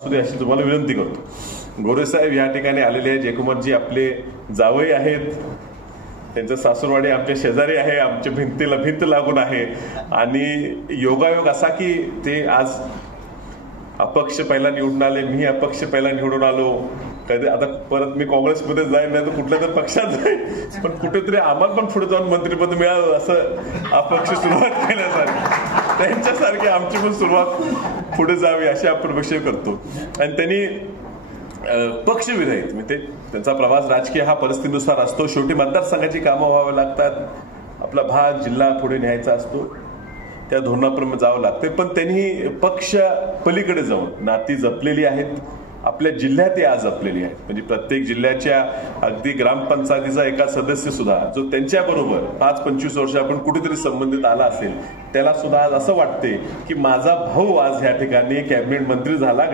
अशी तुम्हाला विनंती करतो। गोरे साहेब या ठिकाणी आलेले आहे। जयकुमारजी आपले जावई आहेत, त्यांचं सासूरवाडी आमच्या शेजारी आहे, आमच्या भिंतीला भिंत लागून आहे आणि योगायोग असा की ते आज अपक्ष पहिला निवडून आले, मी अपक्ष पहिला निवडून आलो। कधी आता परत मी काँग्रेसमध्ये जाईन नाही तर कुठल्या तर पक्षात जाईन, पण कुठेतरी आम्हाला पण पुढे जाऊन मंत्रिपद मिळावं असं अपक्ष सुरुवात केल्यासारखी त्यांच्यासारखी आमची पण सुरुवात पुढे जावी अशी आपण अपेक्षा करतो। आणि त्यांनी पक्षविरहित म्हणजे त्यांचा प्रवास राजकीय हा परिस्थितीनुसार असतो। शेवटी मतदारसंघाची कामं व्हावी लागतात, आपला भाग जिल्हा पुढे न्यायचा असतो, त्या धोरणाप्रमाणे जावं लागते। पण त्यांनी पक्ष पलीकडे जाऊन नाती जपलेली आहेत, आपल्या जिल्ह्यात आज जपलेली आहेत। म्हणजे प्रत्येक जिल्ह्याच्या अगदी ग्रामपंचायतीचा एका सदस्य सुद्धा जो त्यांच्याबरोबर 5-25 वर्ष आपण कुठेतरी संबंधित आला असेल, त्याला सुद्धा आज असं वाटते की माझा भाऊ आज ह्या ठिकाणी कॅबिनेट मंत्री झाला।